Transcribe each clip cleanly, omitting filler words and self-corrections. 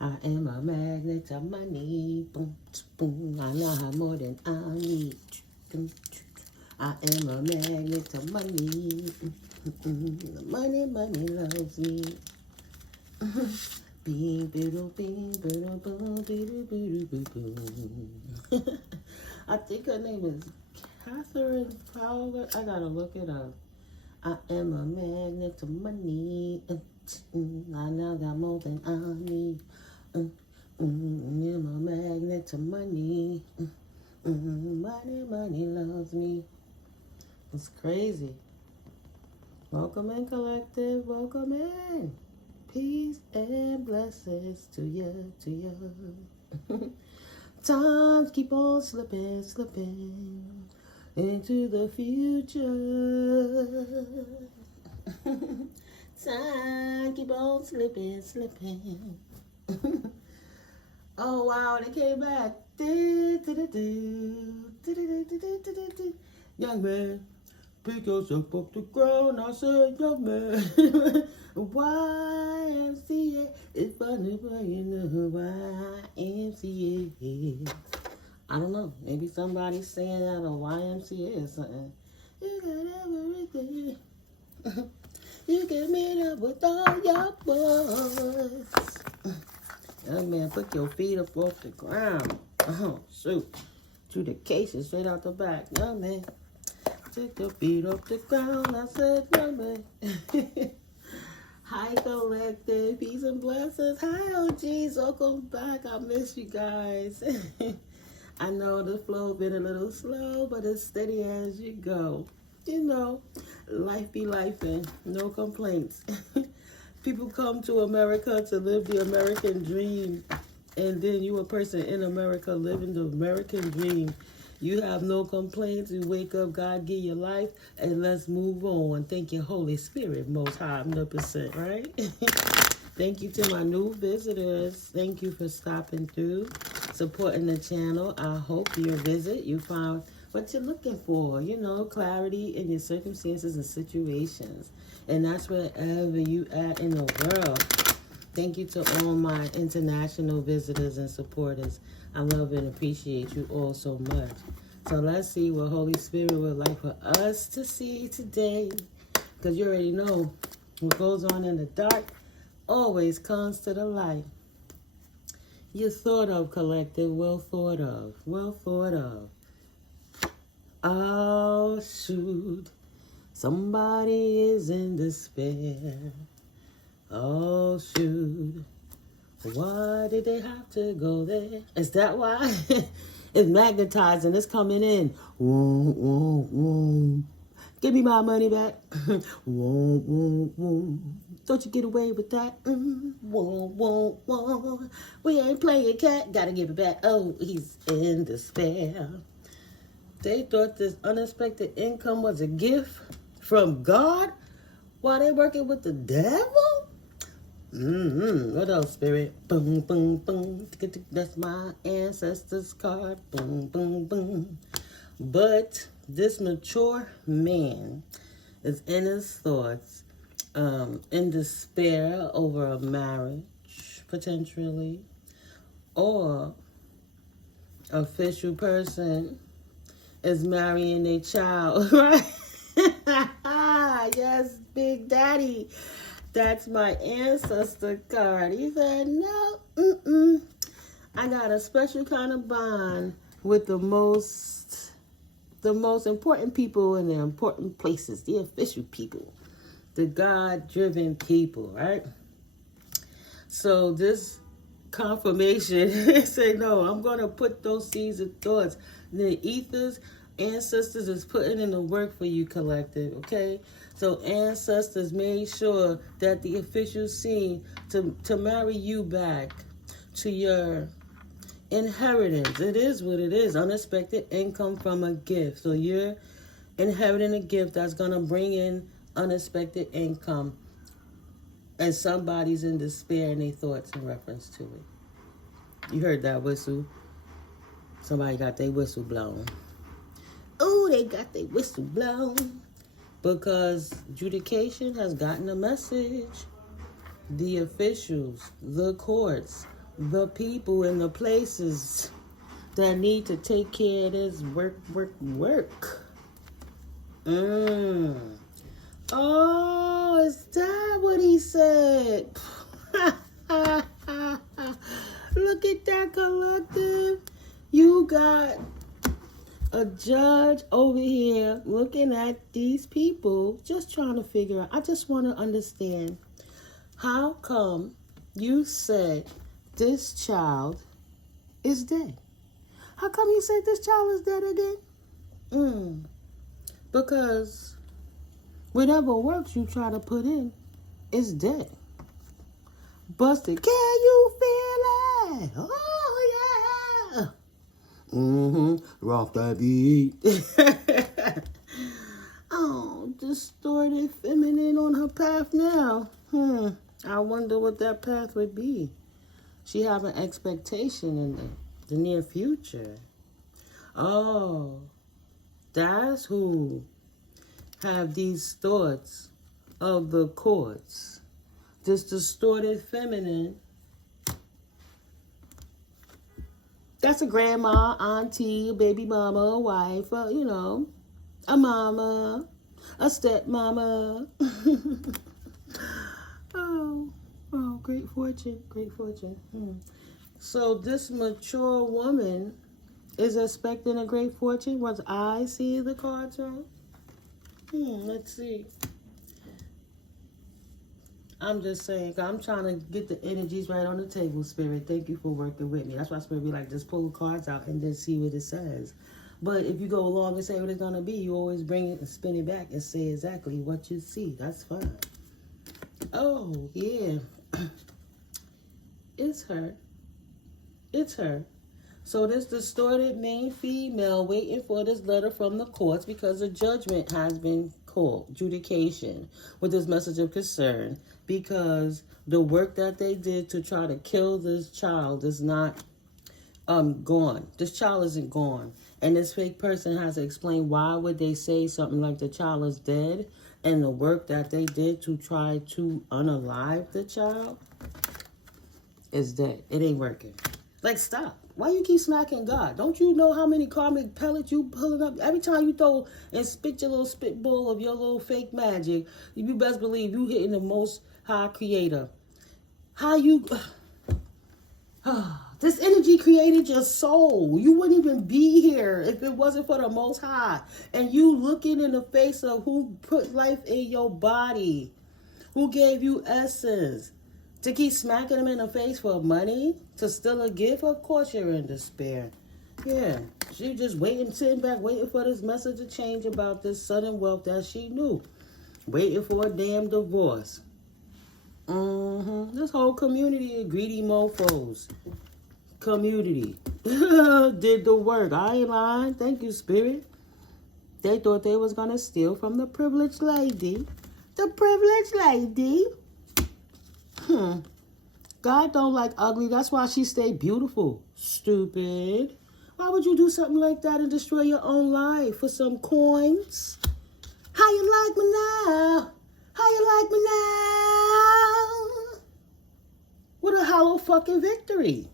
I am a magnet to money. Boom, boom. I now have more than I need. I am a magnet to money. Money, money loves me. Bing, boodle, bing, boodle, boom, boodle, boodle, boom. I think her name is Catherine Fowler. I gotta look it up. I am a magnet to money. I now got more than I need. I am a magnet to money. Money, money loves me. It's crazy. Welcome in, collective. Welcome in. Peace and blessings to you, to you. Times keep on slipping, slipping into the future. Time keep on slipping, slipping. Oh wow, they came back. Young man, pick yourself up the ground. I said, young man. YMCA. It's funny playing the YMCA. I don't know. Maybe somebody's saying that a YMCA or something. You got everything. You can meet up with all your boys. Young man, put your feet up off the ground. Oh, shoot. Adjudication straight out the back. Young man, take your feet off the ground. I said, young man. Hi, collective. Peace and blessings. Hi, OGs. Welcome back. I miss you guys. I know the flow been a little slow, but it's steady as you go. You know, life be lifing. No complaints. People come to America to live the American dream, and then you a person in America living the American dream. You have no complaints. You wake up, God give you life, and let's move on. Thank you, Holy Spirit, Most High, 100%, right? Thank you to my new visitors. Thank you for stopping through, supporting the channel. I hope your visit, you found what you're looking for, you know, clarity in your circumstances and situations. And that's wherever you at in the world. Thank you to all my international visitors and supporters. I love and appreciate you all so much. So let's see what Holy Spirit would like for us to see today. Because you already know what goes on in the dark always comes to the light. You thought of, collective, well thought of, well thought of. Oh, shoot. Somebody is in despair. Oh, shoot. Why did they have to go there? Is that why? It's magnetizing. It's coming in. Whoa, whoa, whoa. Give me my money back. Whoa, whoa, whoa. Don't you get away with that? Whoa, whoa, whoa. We ain't playing cat. Gotta give it back. Oh, he's in despair. They thought this unexpected income was a gift from God while they working with the devil? What else, spirit? Boom, boom, boom. That's my ancestors' card. Boom, boom, boom. But this mature man is in his thoughts, in despair over a marriage, potentially, or official person is marrying a child, right? Yes, Big Daddy. That's my ancestor card. He said, no, I got a special kind of bond with the most important people in the important places, the official people, the God-driven people, right? So this confirmation say, no, I'm going to put those seeds of thoughts. The ethers, ancestors is putting in the work for you, collective, okay? So ancestors made sure that the official seed to marry you back to your inheritance. It is what it is. Unexpected income from a gift. So you're inheriting a gift that's going to bring in unexpected income. And somebody's in despair in their thoughts in reference to it. You heard that whistle. Somebody got their whistle blown. Oh, they got their whistle blown. Because adjudication has gotten a message. The officials, the courts, the people and the places that need to take care of this work. Oh, is that what he said? Look at that, collective. You got a judge over here looking at these people, just trying to figure out. I just want to understand, how come you said this child is dead? How come you said this child is dead again? Because whatever works you try to put in is dead. Busted. Can you feel it? Oh, yeah. Rock that beat. Oh, distorted feminine on her path now. I wonder what that path would be. She have an expectation in the near future. Oh, that's who have these thoughts of the courts. This distorted feminine. That's a grandma, auntie, a baby mama, a wife, a mama, a stepmama. Oh, great fortune, great fortune. So this mature woman is expecting a great fortune. Was I see the cards right? Let's see. I'm just saying, I'm trying to get the energies right on the table, Spirit. Thank you for working with me. That's why Spirit be like, just pull the cards out and then see what it says. But if you go along and say what it's going to be, you always bring it and spin it back and say exactly what you see. That's fine. Oh, yeah. It's her. It's her. So this distorted main female waiting for this letter from the courts because a judgment has been called, adjudication, with this message of concern, because the work that they did to try to kill this child is not gone. This child isn't gone. And this fake person has to explain why would they say something like the child is dead, and the work that they did to try to unalive the child is dead. It ain't working. Like, stop. Why you keep smacking God? Don't you know how many karmic pellets you pulling up? Every time you throw and spit your little spitball of your little fake magic, you best believe you hitting the most high creator. How you... This energy created your soul. You wouldn't even be here if it wasn't for the Most High. And you looking in the face of who put life in your body, who gave you essence. To keep smacking them in the face for money? To steal a gift? Of course you're in despair. Yeah, she just waiting, sitting back, waiting for this message to change about this sudden wealth that she knew. Waiting for a damn divorce. This whole community of greedy mofos. Community. Did the work. I ain't lying. Thank you, Spirit. They thought they was going to steal from the privileged lady. The privileged lady. God don't like ugly. That's why she stayed beautiful. Stupid. Why would you do something like that and destroy your own life for some coins? How you like me now? How you like me now? What a hollow fucking victory.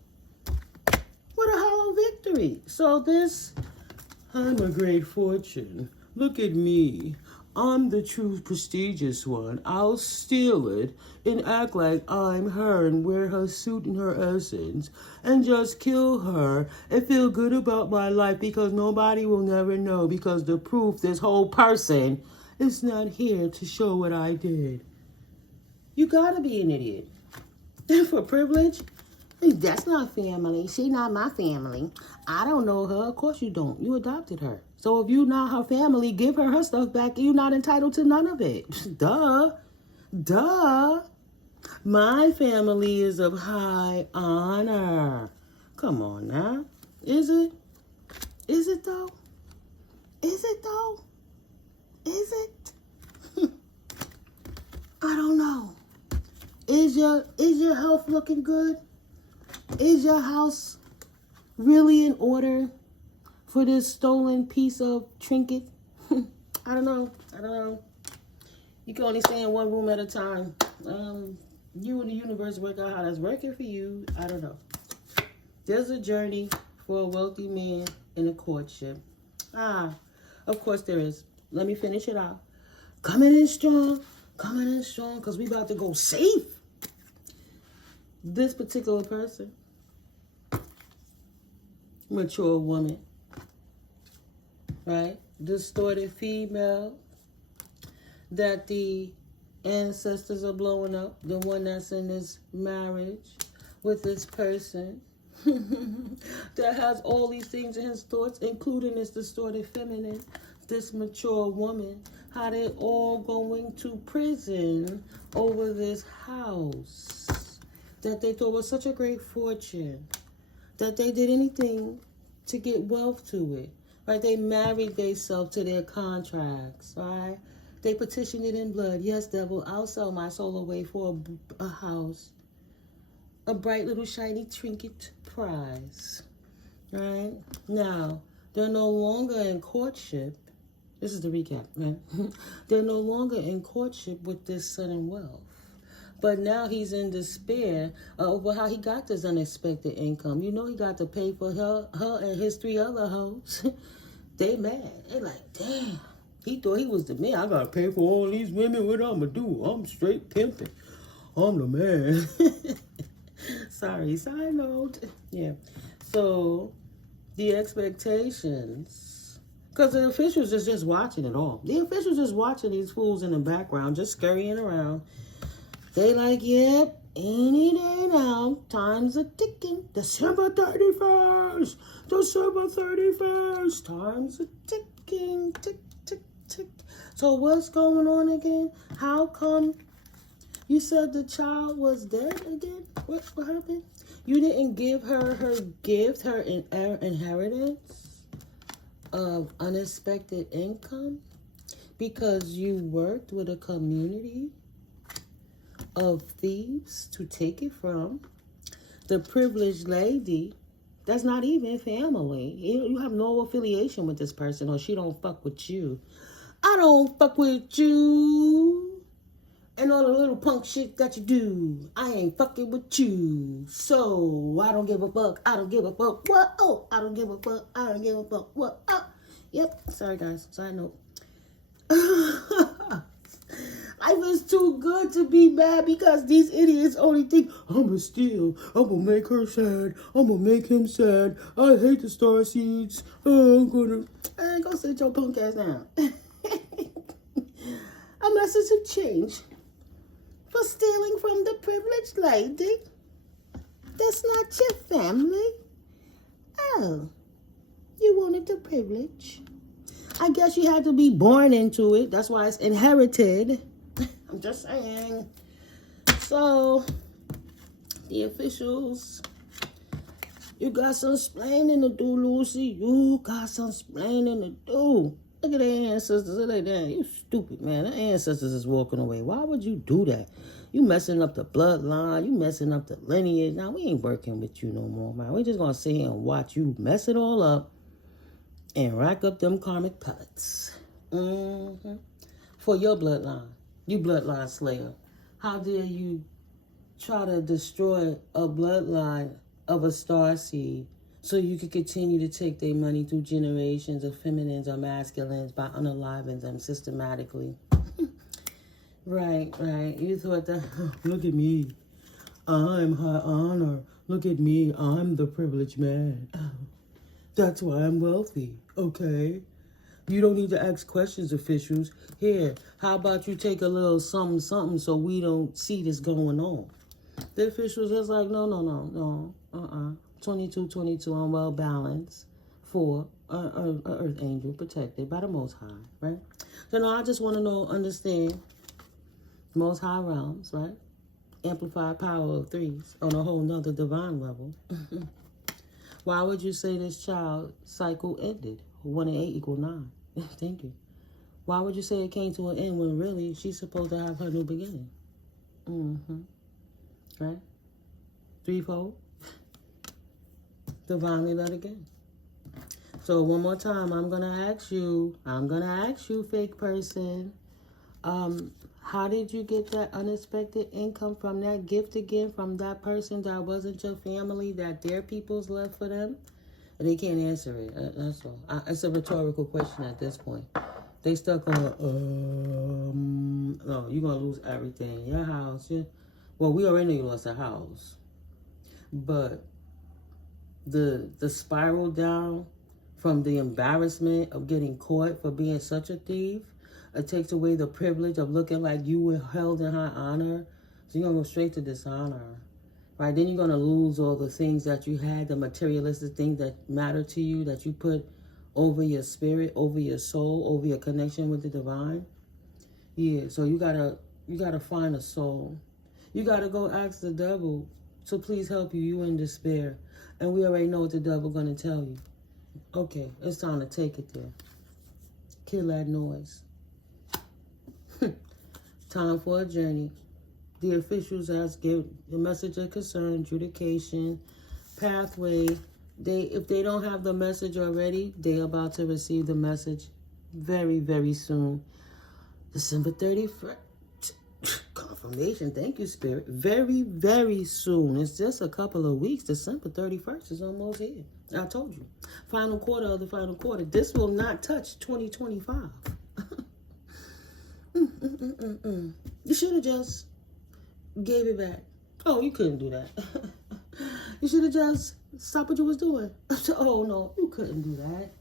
What a hollow victory. So this, I'm a great fortune. Look at me. I'm the true prestigious one. I'll steal it and act like I'm her and wear her suit and her essence and just kill her and feel good about my life because nobody will never know, because the proof, this whole person, is not here to show what I did. You gotta be an idiot. For privilege? That's not family. She not my family. I don't know her. Of course you don't. You adopted her. So if you not her family, give her stuff back. You're not entitled to none of it. Duh. Duh. My family is of high honor. Come on now. Is it? Is it though? Is it though? Is it? I don't know. Is your health looking good? Is your house really in order for this stolen piece of trinket? I don't know. You can only stay in one room at a time. You and the universe work out how that's working for you. I don't know. There's a journey for a wealthy man in a courtship. Of course there is. Let me finish it out. Coming in strong, because we about to go safe. This particular person, mature woman, right? Distorted female that the ancestors are blowing up, the one that's in this marriage with this person that has all these things in his thoughts, including this distorted feminine, this mature woman, how they all going to prison over this house that they thought was such a great fortune, that they did anything to get wealth to it, right? They married themselves to their contracts, right? They petitioned it in blood. Yes, devil, I'll sell my soul away for a house, a bright little shiny trinket prize, right? Now, they're no longer in courtship. This is the recap, man. They're no longer in courtship with this sudden wealth. But now he's in despair over how he got this unexpected income. You know, he got to pay for her and his 3 other hoes. They mad. They like, damn. He thought he was the man. I got to pay for all these women. What I'm going to do? I'm straight pimping. I'm the man. Sorry, side note. Yeah. So, the expectations. Because the officials is just watching it all. The officials just watching these fools in the background, just scurrying around. They like, yep, any day now, time's a ticking. December 31st, December 31st, time's a ticking, tick, tick, tick. So what's going on again? How come you said the child was dead again? What happened? You didn't give her her gift, her inheritance of unexpected income because you worked with a community of thieves to take it from. The privileged lady that's not even family. You have no affiliation with this person, or she don't fuck with you. I don't fuck with you and all the little punk shit that you do. I ain't fucking with you. So I don't give a fuck. I don't give a fuck. What? Oh, I don't give a fuck. I don't give a fuck. What? Oh. Yep. Sorry guys. Side note. Life is too good to be mad because these idiots only think, I'm gonna steal, I'm gonna make her sad, I'm gonna make him sad, I hate the star seeds, I'm gonna... go sit your punk ass down. A message of change for stealing from the privileged lady. That's not your family. Oh, you wanted the privilege. I guess you had to be born into it. That's why it's inherited. I'm just saying. So, the officials, you got some explaining to do, Lucy. You got some explaining to do. Look at the ancestors. Look at that. You stupid, man. The ancestors is walking away. Why would you do that? You messing up the bloodline. You messing up the lineage. Now, we ain't working with you no more, man. We just going to sit here and watch you mess it all up and rack up them karmic pellets. For your bloodline. You bloodline slayer. How dare you try to destroy a bloodline of a star seed so you can continue to take their money through generations of feminines or masculines by unaliving them systematically. Right. You thought that, look at me. I'm high honor. Look at me. I'm the privileged man. That's why I'm wealthy, okay? You don't need to ask questions, officials. Here, how about you take a little something so we don't see this going on? The officials is like, no. 22, I'm well balanced for an earth angel protected by the Most High, right? So now I just want to understand Most High realms, right? Amplified power of 3s on a whole nother divine level. Why would you say this child cycle ended? 1 and 8 equal 9. Thank you. Why would you say it came to an end when really she's supposed to have her new beginning? Right? Threefold. Divinely led again. So one more time, I'm gonna ask you, fake person, How did you get that unexpected income from that gift again from that person that wasn't your family, that their people's left for them? And they can't answer it. That's all. It's a rhetorical question at this point. They stuck on, no, you're going to lose everything. Your house, well, we already know you lost a house. But the spiral down from the embarrassment of getting caught for being such a thief, it takes away the privilege of looking like you were held in high honor. So you're going to go straight to dishonor. Right? Then you're going to lose all the things that you had, the materialistic things that matter to you, that you put over your spirit, over your soul, over your connection with the divine. Yeah, so you gotta find a soul. You gotta go ask the devil to please help you. You in despair. And we already know what the devil gonna tell you. Okay, it's time to take it there. Kill that noise. Time for a journey. The officials ask, give the message of concern, adjudication, pathway. If they don't have the message already, they're about to receive the message very, very soon. December 31st. Confirmation. Thank you, Spirit. Very, very soon. It's just a couple of weeks. December 31st is almost here. I told you. Final quarter of the final quarter. This will not touch 2025. You should have just gave it back. Oh, you couldn't do that. You should have just stopped what you was doing. Oh, no, you couldn't do that.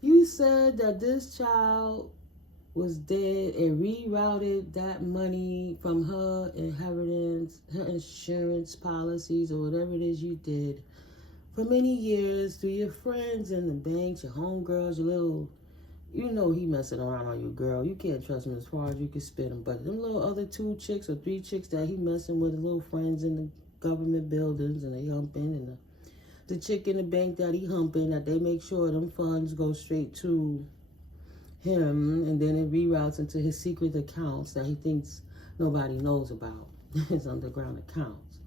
You said that this child was dead and rerouted that money from her inheritance, her insurance policies, or whatever it is you did for many years through your friends in the banks, your homegirls, your little, you know he messing around on you, girl. You can't trust him as far as you can spit him. But them little other 2 chicks or 3 chicks that he messing with, his little friends in the government buildings, and they humping, and the chick in the bank that he humping, that they make sure them funds go straight to him, and then it reroutes into his secret accounts that he thinks nobody knows about, his underground accounts.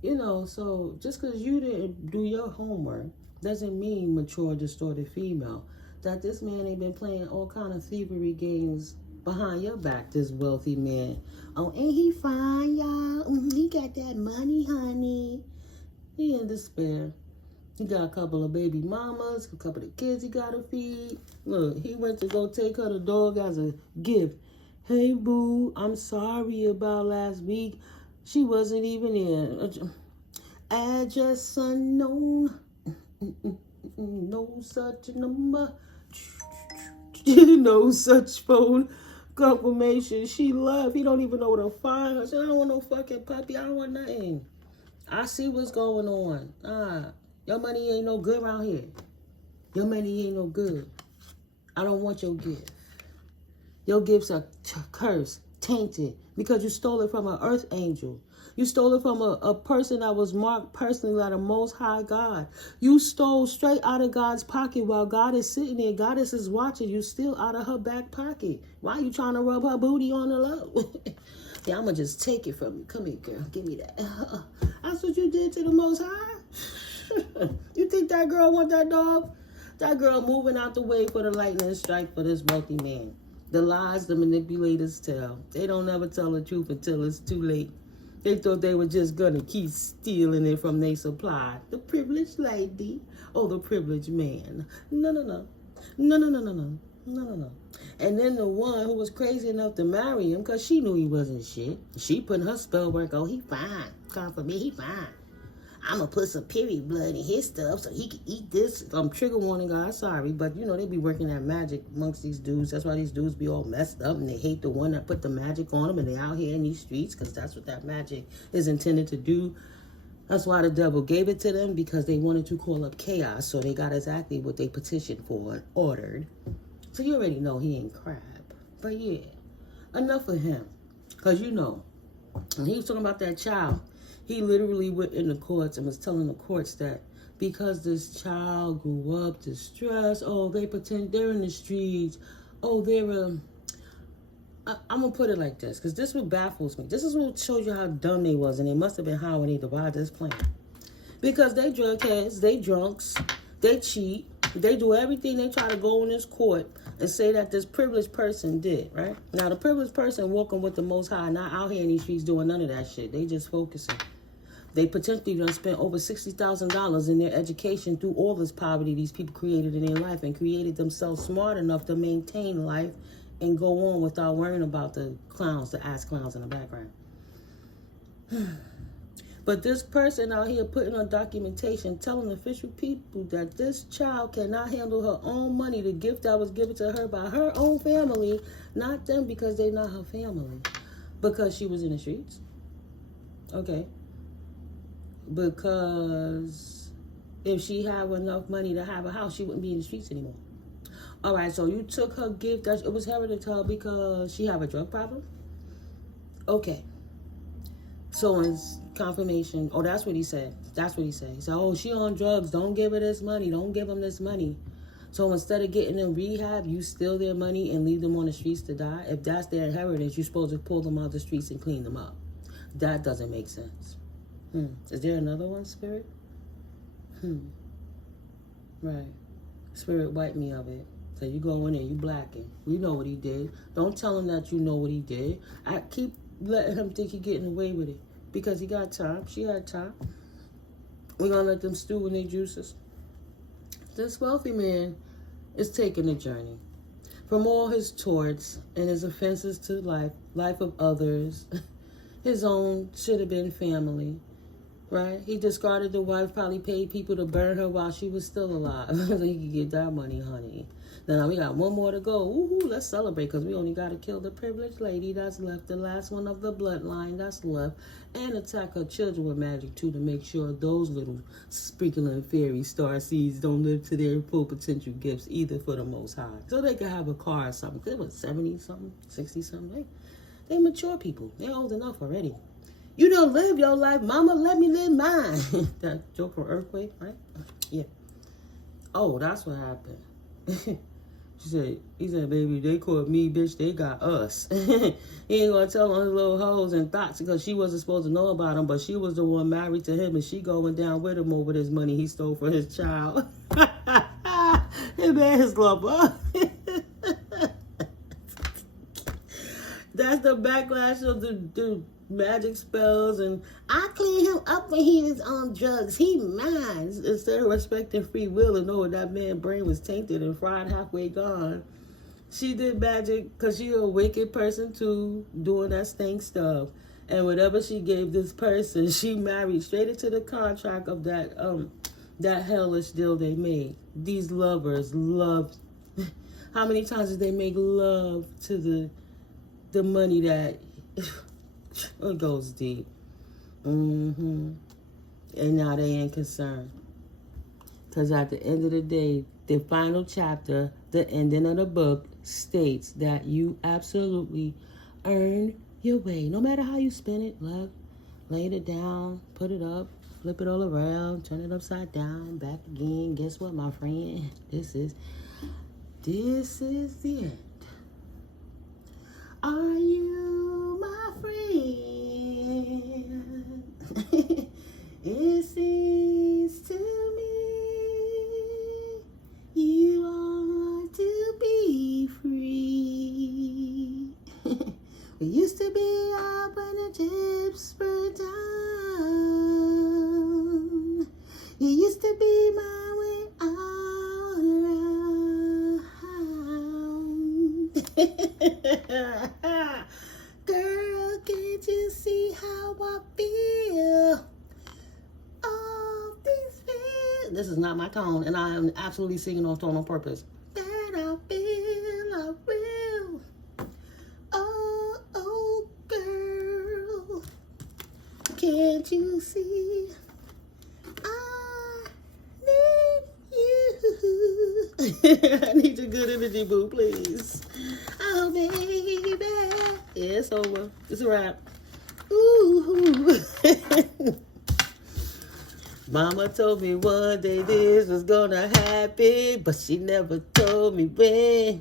You know, so just because you didn't do your homework doesn't mean mature, distorted female. That this man ain't been playing all kind of thievery games behind your back, this wealthy man. Oh, ain't he fine, y'all? He got that money, honey. He in despair. He got a couple of baby mamas, a couple of kids he got to feed. Look, he went to go take her the dog as a gift. Hey, boo, I'm sorry about last week. She wasn't even in. Address unknown. No such number. No such phone confirmation. She left. He don't even know where to find her. She don't want no fucking puppy. I don't want nothing. I see what's going on. Your money ain't no good around here. Your money ain't no good. I don't want your gift. Your gifts are cursed, tainted, because you stole it from an earth angel. You stole it from a person that was marked personally by the Most High God. You stole straight out of God's pocket while God is sitting there. Goddess is watching you steal out of her back pocket. Why are you trying to rub her booty on the low? Yeah, I'm going to just take it from you. Come here, girl. Give me that. That's what you did to the Most High? You think that girl want that dog? That girl moving out the way for the lightning strike for this wealthy man. The lies the manipulators tell. They don't ever tell the truth until it's too late. They thought they were just going to keep stealing it from their supply. The privileged lady or the privileged man. No. And then the one who was crazy enough to marry him because she knew he wasn't shit. She putting her spell work, oh, he fine. Come for me, he fine. I'm going to put some period blood in his stuff so he can eat this. Trigger warning, guys, sorry. But, you know, they be working that magic amongst these dudes. That's why these dudes be all messed up and they hate the one that put the magic on them and they out here in these streets because that's what that magic is intended to do. That's why the devil gave it to them, because they wanted to call up chaos. So they got exactly what they petitioned for and ordered. So you already know he ain't crap. But, yeah, enough of him. Because, you know, when he was talking about that child, he literally went in the courts and was telling the courts that because this child grew up distressed, oh, they pretend they're in the streets, oh, they're I'm going to put it like this, because this is what baffles me. This is what shows you how dumb they was, and they must have been high when they devised this plan. Because they drug heads, they drunks, they cheat, They do everything. They try to go in this court and say that this privileged person did, right? Now, the privileged person walking with the Most High, not out here in these streets doing none of that shit. They just focusing. They potentially done spent over $60,000 in their education through all this poverty these people created in their life and created themselves smart enough to maintain life and go on without worrying about the clowns, the ass clowns in the background. But this person out here putting on documentation telling official people that this child cannot handle her own money, the gift that was given to her by her own family, not them because they're not her family, because she was in the streets. Okay. Because if she had enough money to have a house, she wouldn't be in the streets anymore. All right, so you took her gift, that it was inherited to her because she have a drug problem? Okay. So in confirmation, oh, that's what he said. That's what he said. He said, oh, she on drugs. Don't give her this money. Don't give them this money. So instead of getting them rehab, you steal their money and leave them on the streets to die? If that's their inheritance, you're supposed to pull them out the streets and clean them up. That doesn't make sense. Is there another one, Spirit? Right. Spirit wiped me of it. So you go in there, you blacking. We know what he did. Don't tell him that you know what he did. I keep letting him think he's getting away with it. Because he got time. She had time. We're going to let them stew in their juices. This wealthy man is taking a journey. From all his torts and his offenses to life of others, his own should have been family. Right? He discarded the wife, probably paid people to burn her while she was still alive. So he could get that money, honey. Now we got one more to go. Woohoo, let's celebrate because we only got to kill the privileged lady that's left, the last one of the bloodline that's left, and attack her children with magic too to make sure those little sprinkling fairy star seeds don't live to their full potential gifts either for the Most High. So they can have a car or something. They were 70-something, 60-something. They mature people. They're old enough already. You don't live your life, mama, let me live mine. That joke from Earthquake, right? Yeah. Oh, that's what happened. He said, baby, they caught me, bitch, they got us. He ain't gonna tell on his little hoes and thoughts because she wasn't supposed to know about him, but she was the one married to him and she going down with him over this money he stole for his child. Him and his lover. That's the backlash of the magic spells, and I cleaned him up when he was on drugs. He mine. Instead of respecting free will and knowing that man's brain was tainted and fried halfway gone, she did magic because she's a wicked person too, doing that stink stuff. And whatever she gave this person, she married straight into the contract of that hellish deal they made. These lovers love. How many times did they make love to the money that? It goes deep. And now they ain't concerned. Because at the end of the day, the final chapter, the ending of the book, states that you absolutely earn your way. No matter how you spin it, left, lay it down, put it up, flip it all around, turn it upside down, back again. Guess what, my friend? This is the end. Are you my friend? It seems to me you want to be free. We used to be up when the chips were down. You used to be my way all around. Girl, can't you see how I feel? All these feelings. This is not my tone, and I am absolutely singing off tone on purpose. That I feel I will. Oh, oh, girl. Can't you see? I need you. I need your good energy, boo, please. Oh, baby. Yeah, it's over. It's a wrap. Ooh. Mama told me one day this was gonna happen, but she never told me when.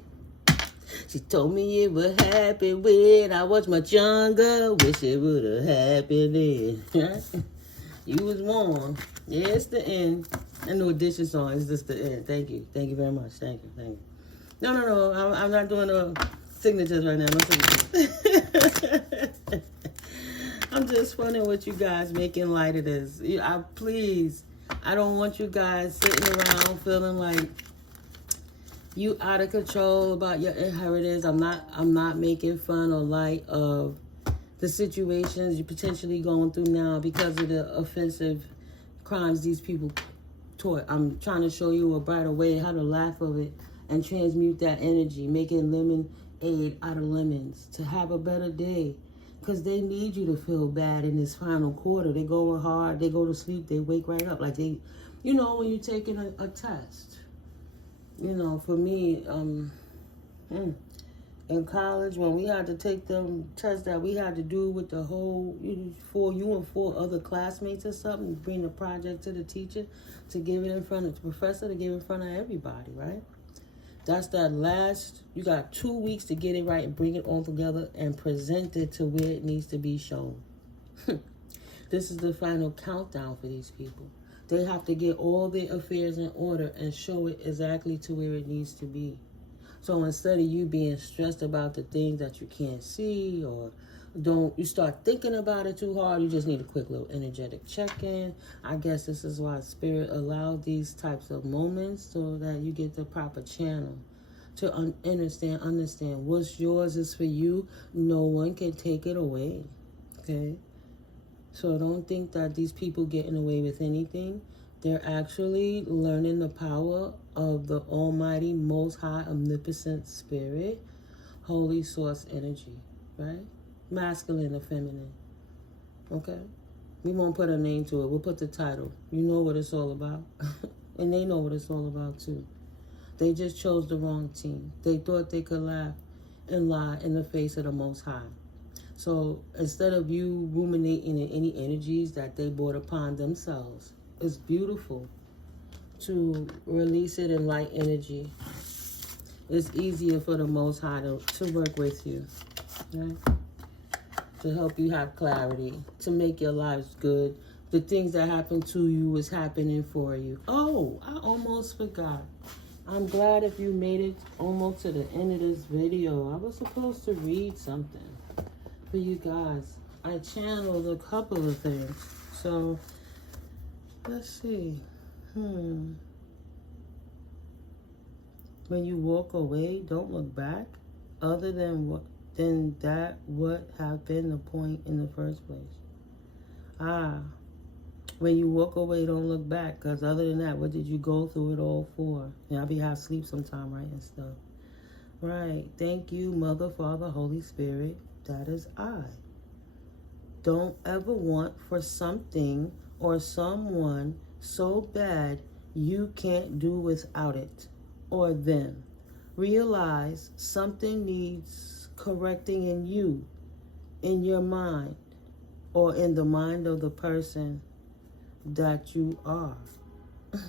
She told me it would happen when I was much younger. Wish it would have happened then. You was warned. Yeah, it's the end. I know addition song is just the end. Thank you. Thank you very much. Thank you. Thank you. No. I'm not doing signatures right now. No signatures. I'm just funning with you guys, making light of this. Please, I don't want you guys sitting around feeling like you out of control about your inheritance. I'm not making fun or light of the situations you're potentially going through now because of the offensive crimes these people taught. I'm trying to show you a brighter way how to laugh of it and transmute that energy, making lemonade out of lemons to have a better day. Because they need you to feel bad in this final quarter. They're going hard. They go to sleep. They wake right up. Like when you're taking a test. For me, in college, when we had to take them tests that we had to do with the whole, you and 4 other classmates or something, bring the project to the teacher to give it in front of the professor, to give it in front of everybody, right? That's that last, you got 2 weeks to get it right and bring it all together and present it to where it needs to be shown. This is the final countdown for these people. They have to get all their affairs in order and show it exactly to where it needs to be. So instead of you being stressed about the things that you can't see or you start thinking about it too hard, you just need a quick little energetic check-in. I guess this is why Spirit allowed these types of moments so that you get the proper channel to understand what's yours is for you. No one can take it away, okay? So don't think that these people getting away with anything. They're actually learning the power of the Almighty, Most High, Omnipotent Spirit, Holy Source energy, right? Masculine or feminine, okay? We won't put a name to it. We'll put the title. You know what it's all about. And they know what it's all about, too. They just chose the wrong team. They thought they could laugh and lie in the face of the Most High. So instead of you ruminating in any energies that they brought upon themselves, it's beautiful to release it in light energy. It's easier for the Most High to work with you, right? To help you have clarity, to make your lives good. The things that happen to you is happening for you. Oh, I almost forgot. I'm glad if you made it almost to the end of this video. I was supposed to read something for you guys. I channeled a couple of things. So, let's see. When you walk away, don't look back. Other than what have been the point in the first place. When you walk away, don't look back. Because other than that, what did you go through it all for? And I'll be half asleep sometime writing stuff. Right. Thank you, Mother, Father, Holy Spirit. That is I. Don't ever want for something or someone so bad you can't do without it or them. Realize something needs correcting in you, in your mind, or in the mind of the person that you are,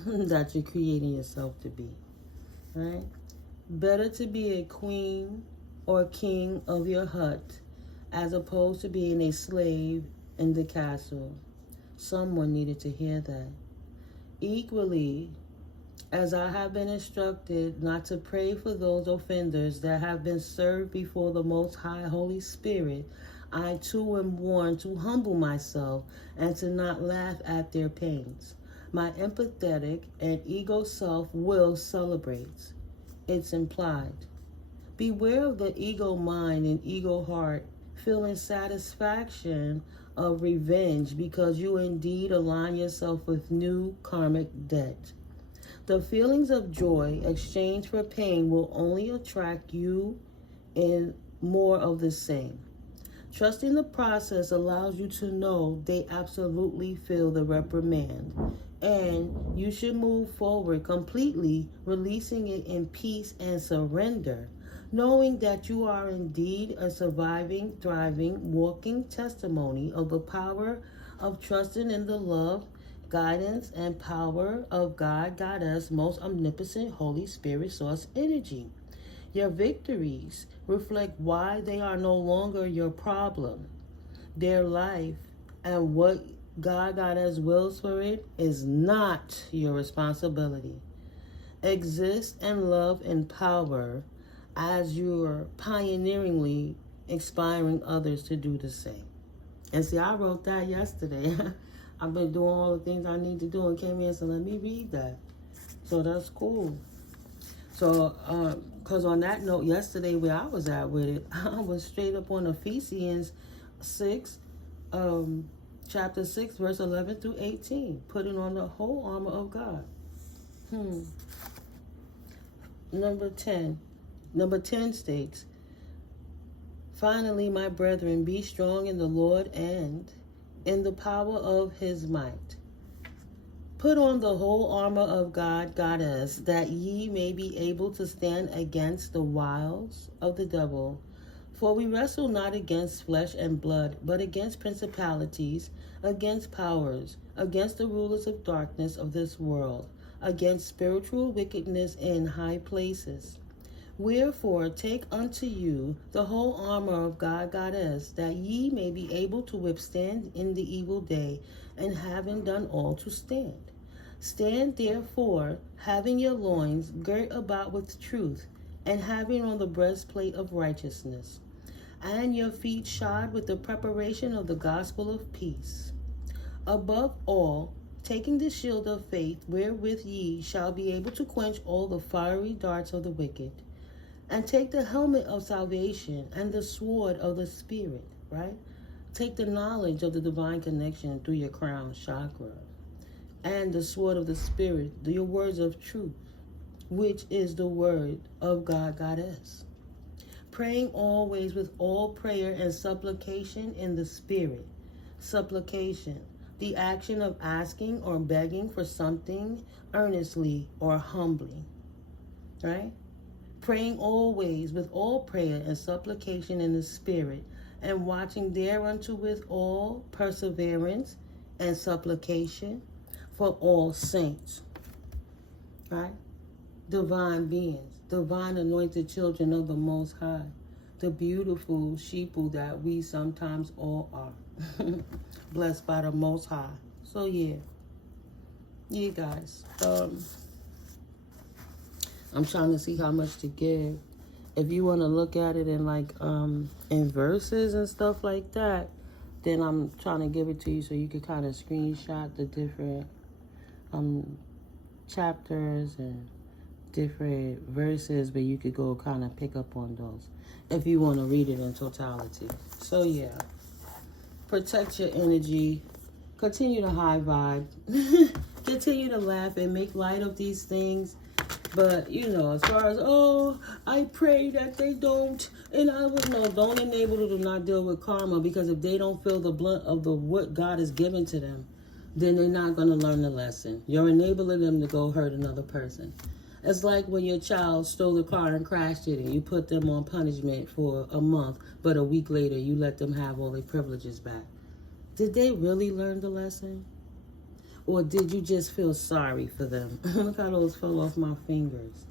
that you're creating yourself to be, right? Better to be a queen or king of your hut as opposed to being a slave in the castle. Someone needed to hear that. Equally, as I have been instructed not to pray for those offenders that have been served before the Most High Holy Spirit, I too am warned to humble myself and to not laugh at their pains. My empathetic and ego self will celebrate. It's implied. Beware of the ego mind and ego heart feeling satisfaction of revenge because you indeed align yourself with new karmic debt. The feelings of joy exchanged for pain will only attract you in more of the same. Trusting the process allows you to know they absolutely feel the reprimand, and you should move forward completely, releasing it in peace and surrender, knowing that you are indeed a surviving, thriving, walking testimony of the power of trusting in the love, guidance, and power of God, Goddess, most omnipotent Holy Spirit source energy. Your victories reflect why they are no longer your problem, their life, and what God Goddess wills for it is not your responsibility. Exist and love and power as you're pioneeringly inspiring others to do the same. And see, I wrote that yesterday. I've been doing all the things I need to do and came in and said, let me read that. So that's cool. So, because on that note, yesterday where I was at with it, I was straight up on Ephesians 6, chapter 6, verse 11 through 18, putting on the whole armor of God. Number 10 states, finally, my brethren, be strong in the Lord and in the power of his might. Put on the whole armor of God, Goddess, that ye may be able to stand against the wiles of the devil. For we wrestle not against flesh and blood, but against principalities, against powers, against the rulers of darkness of this world, against spiritual wickedness in high places. Wherefore take unto you the whole armor of God, Goddess, that ye may be able to withstand in the evil day, and having done all to stand. Stand therefore, having your loins girt about with truth, and having on the breastplate of righteousness, and your feet shod with the preparation of the gospel of peace. Above all, taking the shield of faith, wherewith ye shall be able to quench all the fiery darts of the wicked, and take the helmet of salvation and the sword of the Spirit, right? Take the knowledge of the divine connection through your crown chakra, and the sword of the Spirit, your words of truth, which is the word of God, Goddess. Praying always with all prayer and supplication in the Spirit. Supplication, the action of asking or begging for something earnestly or humbly, right? Praying always with all prayer and supplication in the Spirit, and watching thereunto with all perseverance and supplication for all saints, right? Divine beings, divine anointed children of the Most High, the beautiful sheeple that we sometimes all are, blessed by the Most High. So yeah, guys, I'm trying to see how much to give. If you want to look at it in like in verses and stuff like that, then I'm trying to give it to you so you can kind of screenshot the different chapters and different verses, but you could go kind of pick up on those if you want to read it in totality. So yeah, protect your energy, continue to high vibe, continue to laugh and make light of these things. But, you know, as far as, oh, I pray that they don't, and I would know, don't enable them to not deal with karma, because if they don't feel the blunt of what God has given to them, then they're not going to learn the lesson. You're enabling them to go hurt another person. It's like when your child stole a car and crashed it, and you put them on punishment for a month, but a week later you let them have all their privileges back. Did they really learn the lesson? Or did you just feel sorry for them? Look how those fell off my fingers.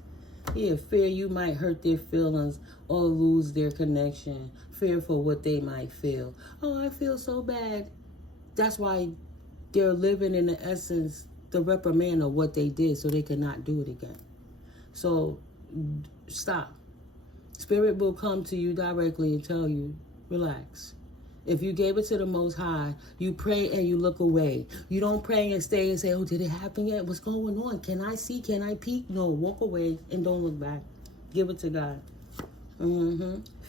Yeah, fear you might hurt their feelings or lose their connection. Fear for what they might feel. Oh, I feel so bad. That's why they're living in the essence, the reprimand of what they did, so they cannot do it again. So stop. Spirit will come to you directly and tell you, relax. If you gave it to the Most High, you pray and you look away. You don't pray and stay and say, oh, did it happen yet? What's going on? Can I see? Can I peek? No, walk away and don't look back. Give it to God.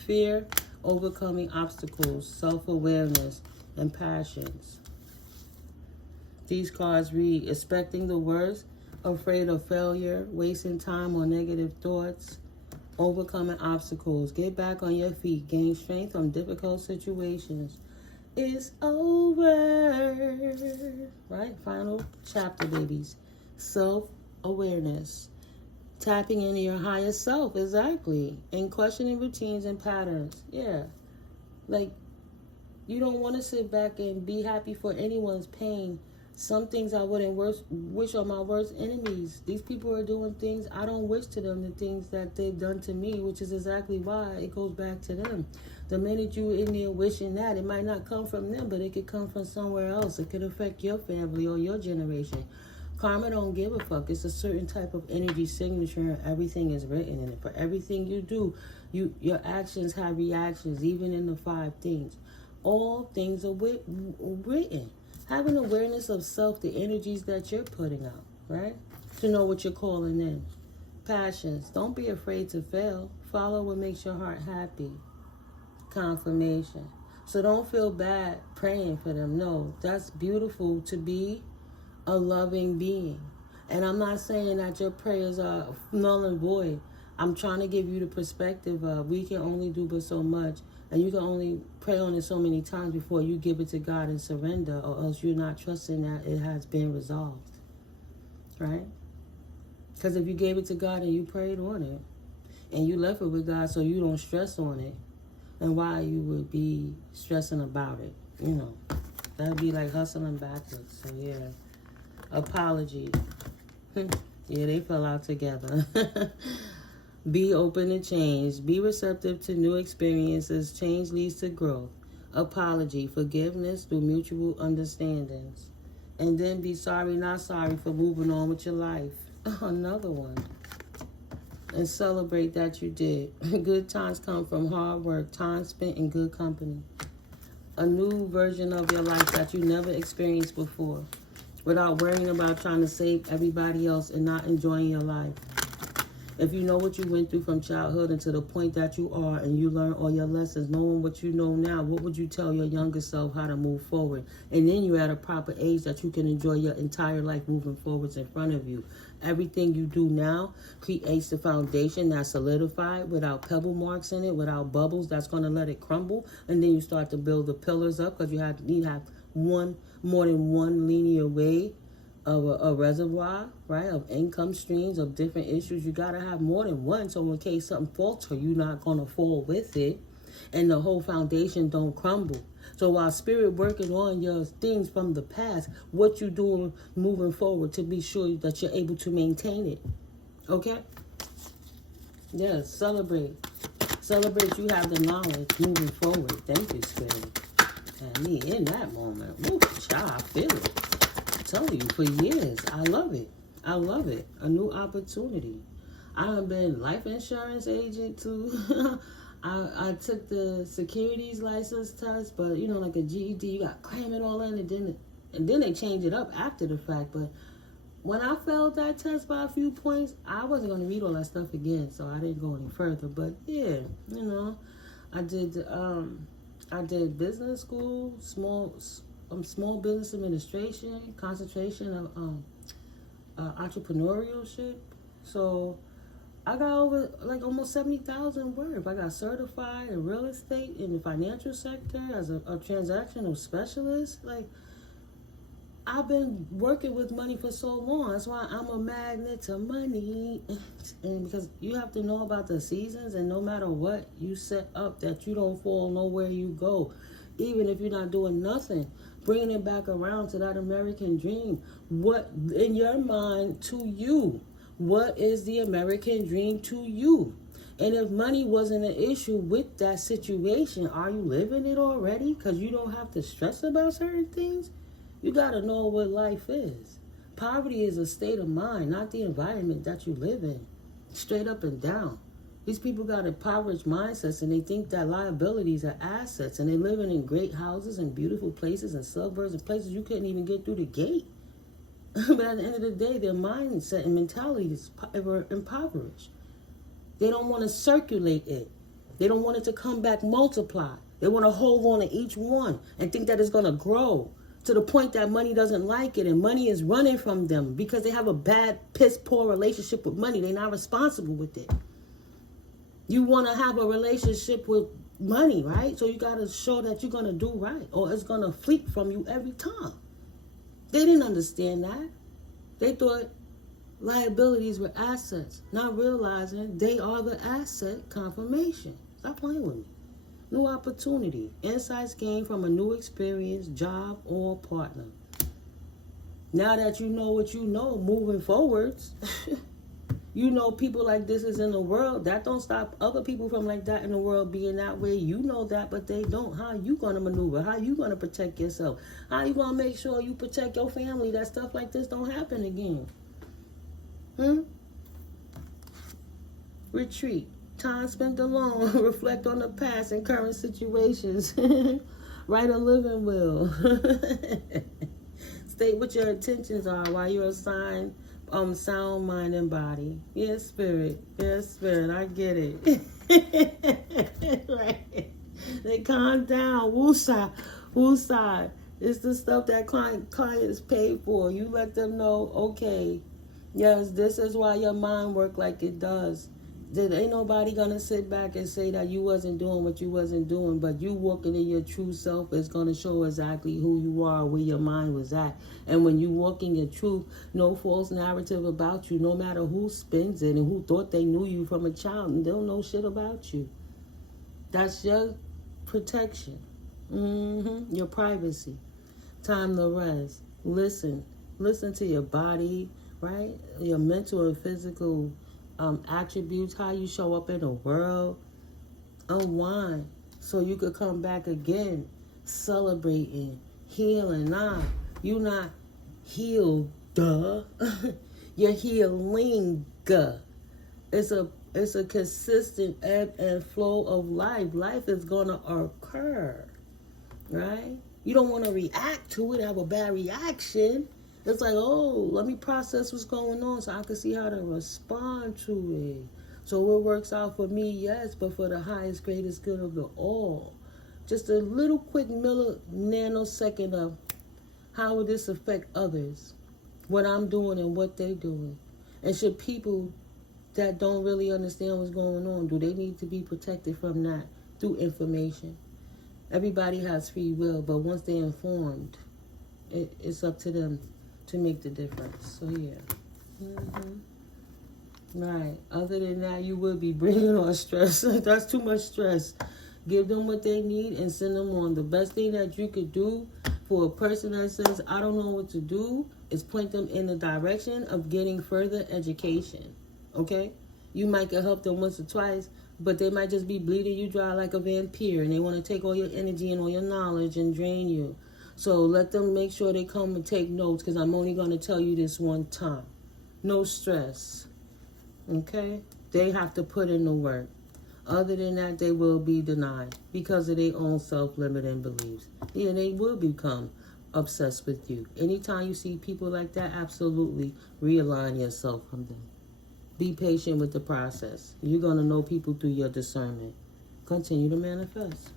Fear, overcoming obstacles, self-awareness, and passions. These cards read, expecting the worst, afraid of failure, wasting time on negative thoughts, overcoming obstacles, get back on your feet, gain strength from difficult situations. It's over. Right? Final chapter, babies. Self-awareness. Tapping into your higher self, exactly. And questioning routines and patterns. Yeah. Like, you don't want to sit back and be happy for anyone's pain Some things I wouldn't wish on my worst enemies. These people are doing things I don't wish to them, the things that they've done to me, which is exactly why it goes back to them. The minute you're in there wishing that, it might not come from them, but it could come from somewhere else. It could affect your family or your generation. Karma don't give a fuck. It's a certain type of energy signature, and everything is written in it. For everything you do, your actions have reactions, even in the 5 things. All things are written. Having awareness of self, the energies that you're putting out, right? To know what you're calling in. Passions. Don't be afraid to fail. Follow what makes your heart happy. Confirmation. So don't feel bad praying for them. No, that's beautiful to be a loving being. And I'm not saying that your prayers are null and void. I'm trying to give you the perspective of we can only do but so much. And you can only pray on it so many times before you give it to God and surrender, or else you're not trusting that it has been resolved. Right? Because if you gave it to God and you prayed on it, and you left it with God so you don't stress on it, then why you would be stressing about it? You know, that would be like hustling backwards. So yeah. Apology. Yeah, they fell out together. Be open to change. Be receptive to new experiences. Change leads to growth. Apology. Forgiveness through mutual understandings. And then be sorry, not sorry for moving on with your life. Another one. And celebrate that you did. Good times come from hard work. Time spent in good company. A new version of your life that you never experienced before. Without worrying about trying to save everybody else and not enjoying your life. If you know what you went through from childhood and to the point that you are, and you learn all your lessons, knowing what you know now, what would you tell your younger self how to move forward? And then you're at a proper age that you can enjoy your entire life moving forwards in front of you. Everything you do now creates the foundation that's solidified without pebble marks in it, without bubbles that's going to let it crumble. And then you start to build the pillars up because you need to have more than one linear way of a reservoir, right, of income streams, of different issues. You got to have more than one, so in case something falters, you're not going to fall with it, and the whole foundation don't crumble. So while spirit working on your things from the past, what you doing moving forward to be sure that you're able to maintain it, okay? Yes, celebrate. Celebrate you have the knowledge moving forward. Thank you, spirit. And me in that moment. Woo, child, I feel it. I'm telling you, for years. I love it. I love it. A new opportunity. I have been life insurance agent too. I took the securities license test, but you know, like a GED, you got to cram it all in, and then they change it up after the fact. But when I failed that test by a few points, I wasn't going to read all that stuff again, so I didn't go any further. But yeah, you know, I did business school, small business administration, concentration of entrepreneurship. So I got over like almost 70,000 worth. I got certified in real estate in the financial sector as a transactional specialist. Like, I've been working with money for so long. That's why I'm a magnet to money. And because you have to know about the seasons, and no matter what you set up, that you don't fall nowhere you go. Even if you're not doing nothing, bringing it back around to that American dream. What, in your mind, to you, what is the American dream to you? And if money wasn't an issue with that situation, are you living it already? Because you don't have to stress about certain things. You got to know what life is. Poverty is a state of mind, not the environment that you live in. Straight up and down. These people got impoverished mindsets, and they think that liabilities are assets, and they're living in great houses and beautiful places and suburbs and places you couldn't even get through the gate. But at the end of the day, their mindset and mentality is impoverished. They don't want to circulate it. They don't want it to come back multiplied. They want to hold on to each one and think that it's going to grow to the point that money doesn't like it, and money is running from them because they have a bad, piss-poor relationship with money. They're not responsible with it. You want to have a relationship with money, right? So you got to show that you're going to do right, or it's going to fleet from you every time. They didn't understand that. They thought liabilities were assets, not realizing they are the asset confirmation. Stop playing with me. New opportunity. Insights gained from a new experience, job, or partner. Now that you know what you know, moving forwards, you know people like this is in the world. That don't stop other people from like that in the world being that way. You know that, but they don't. How you going to maneuver? How you going to protect yourself? How you going to make sure you protect your family that stuff like this don't happen again? Retreat. Time spent alone. Reflect on the past and current situations. Write a living will. State what your intentions are while you're assigned sound, mind, and body. Yes, spirit. Yes, spirit. I get it. Right. They calm down. Woosah. Woosah. It's the stuff that clients pay for. You let them know, okay, yes, this is why your mind work like it does. Ain't nobody gonna sit back and say that you wasn't doing what you wasn't doing, but you walking in your true self is gonna show exactly who you are, where your mind was at. And when you walk in your truth, no false narrative about you, no matter who spins it and who thought they knew you from a child, and they don't know shit about you. That's your protection. Your privacy. Time to rest. Listen to your body, right? Your mental and physical attributes, how you show up in the world. Unwind so you could come back again, celebrating, healing. You not healed, duh. You're healing. It's a consistent ebb and flow of life. Life is gonna occur, right? You don't want to react to it, have a bad reaction. It's like, oh, let me process what's going on so I can see how to respond to it. So what works out for me, yes, but for the highest, greatest good of the all. Just a little quick nanosecond of how would this affect others, what I'm doing and what they're doing. And should people that don't really understand what's going on, do they need to be protected from that through information? Everybody has free will, but once they're informed, it's up to them to make the difference. So yeah. Right. Other than that, you will be bringing on stress. That's too much stress. Give them what they need and send them on. The best thing that you could do for a person that says, I don't know what to do, is point them in the direction of getting further education. Okay? You might get help them once or twice, but they might just be bleeding you dry like a vampire, and they want to take all your energy and all your knowledge and drain you. So let them make sure they come and take notes, because I'm only going to tell you this one time. No stress. Okay? They have to put in the work. Other than that, they will be denied because of their own self-limiting beliefs. Yeah, they will become obsessed with you. Anytime you see people like that, absolutely realign yourself from them. Be patient with the process. You're going to know people through your discernment. Continue to manifest.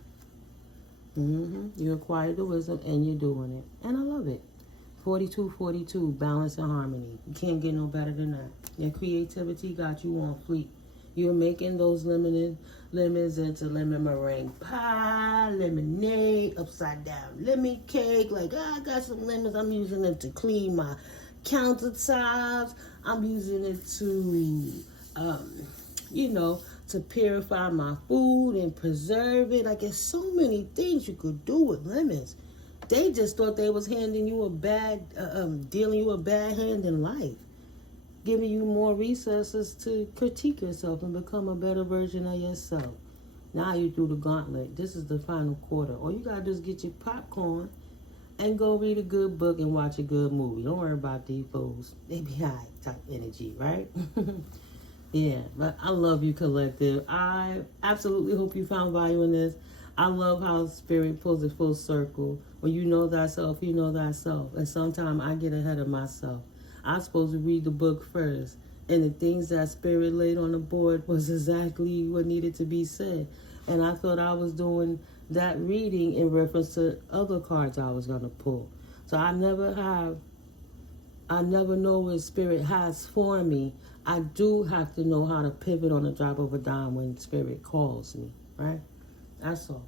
You acquire the wisdom and you're doing it. And I love it. 4242, balance and harmony. You can't get no better than that. Your creativity got you on fleek. You're making those lemons into lemon meringue pie, lemonade, upside down lemon cake. Like, I got some lemons. I'm using it to clean my countertops. I'm using it to, to purify my food and preserve it. Like, there's so many things you could do with lemons. They just thought they was handing you dealing you a bad hand in life. Giving you more resources to critique yourself and become a better version of yourself. Now you do the gauntlet. This is the final quarter. All you gotta do is get your popcorn and go read a good book and watch a good movie. Don't worry about these fools. They be high type energy, right? Yeah, but I love you, collective. I absolutely hope you found value in this. I love how Spirit pulls it full circle. When you know thyself, you know thyself. And sometimes I get ahead of myself. I'm supposed to read the book first. And the things that Spirit laid on the board was exactly what needed to be said. And I thought I was doing that reading in reference to other cards I was going to pull. So I never know what Spirit has for me. I do have to know how to pivot on the drop of a dime when Spirit calls me, right? That's all.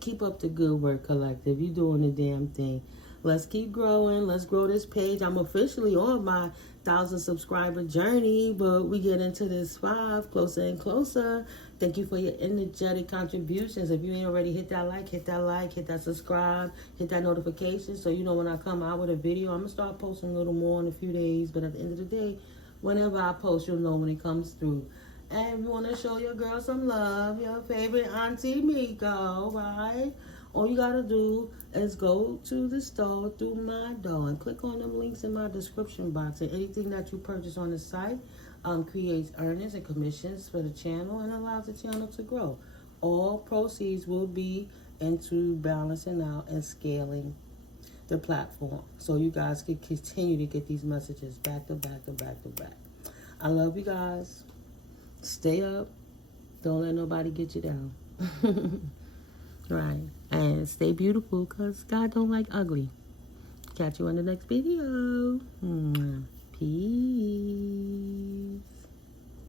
Keep up the good work, collective. You're doing the damn thing. Let's keep growing. Let's grow this page. I'm officially on my 1,000 subscriber journey, but we get into this 5 closer and closer. Thank you for your energetic contributions. If you ain't already hit that like, hit that subscribe, hit that notification so you know when I come out with a video. I'm going to start posting a little more in a few days, but at the end of the day, whenever I post, you'll know when it comes through. And if you want to show your girl some love, your favorite Auntie Miko, right? All you got to do is go to the store through my door and click on them links in my description box. And anything that you purchase on the site creates earnings and commissions for the channel and allows the channel to grow. All proceeds will be into balancing out and scaling the platform, so you guys can continue to get these messages back to back to back to back. I love you guys. Stay up. Don't let nobody get you down. Right. And stay beautiful, because God don't like ugly. Catch you on the next video. Peace.